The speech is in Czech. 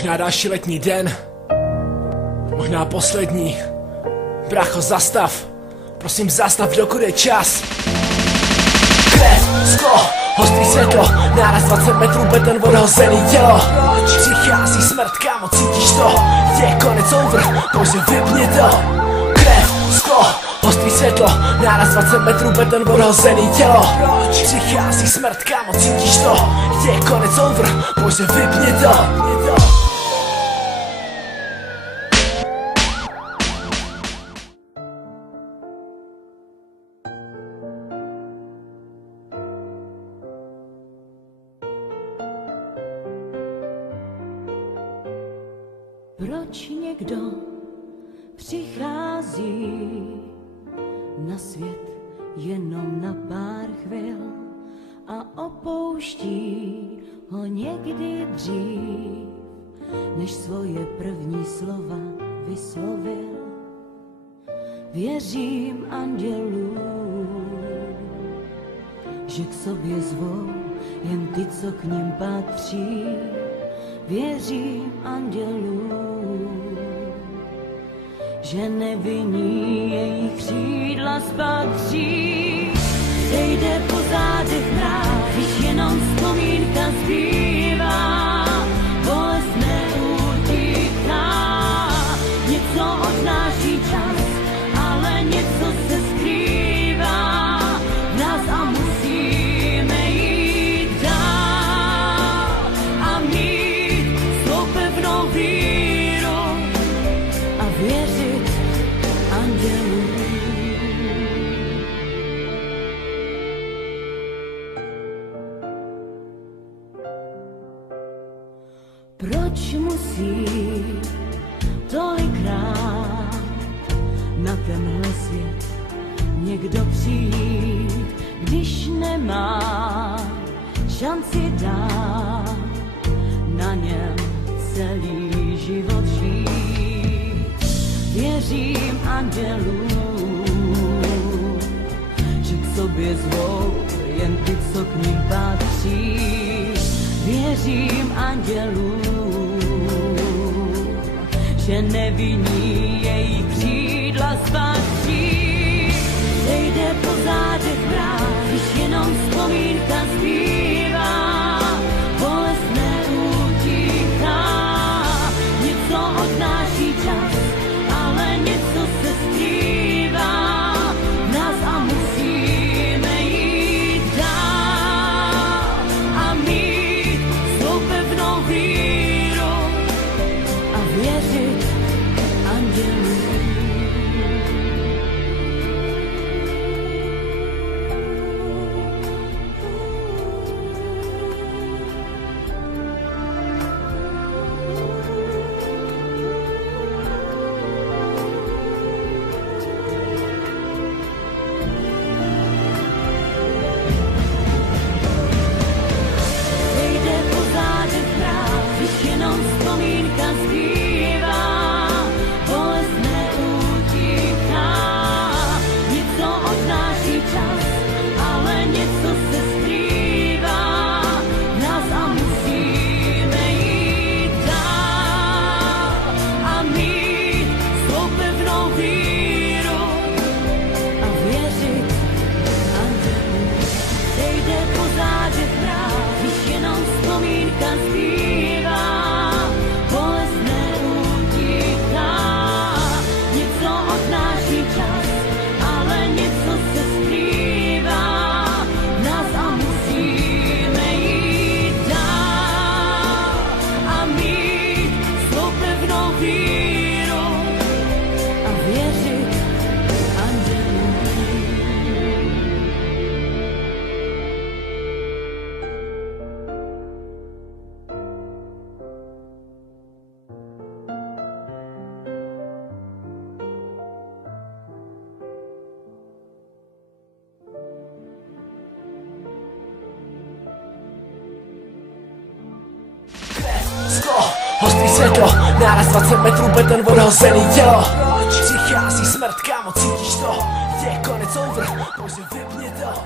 Možná další letní den, možná poslední. Brácho, zastav, prosím zastav, dokud je čas. Krev, sklo, ostrý světlo, náraz 20 metrů, beton, odhozený tělo. Přichází smrt, kámo, cítíš to? Je konec over, pouze vypni to. Krev, sklo, ostrý světlo, náraz 20 metrů, beton, odhozený tělo. Přichází smrt, kámo, cítíš to? Je konec over, pouze vypni to. Proč někdo přichází na svět jenom na pár chvil a opouští ho někdy dřív, než svoje první slova vyslovil? Věřím andělům, že k sobě zvou jen ty, co k nim patří. Věřím andělům, že nevinní jejich křídla spatří. Sejde po zádech mráz, když jenom vzpomínka zbývá. Bolest neutíká, něco odnáší čas, ale něco se skrývá v nás a musíme jít dál a mít svou pevnou víru a věřit andělům. Proč musí tolikrát na tenhle svět někdo přijít, když nemá šanci dát na něm celý život žít? Věřím andělům, že k sobě zvou jen ty, co k ním patří. Věřím andělům, že nevinní jejich křídla spatří. Zejde po zádech mráz, když jenom vzpomínka zbývá. Bolest neutíká, něco odnáší čas, ale něco se skrývá v nás a musíme jít dál a mít svou pevnou víru a věřit andělům. Ostrý světlo, náraz 20 metrů, beton, odhozený tělo. Přichází smrt, kámo, cítíš to? Je konec over, pouze vypni to.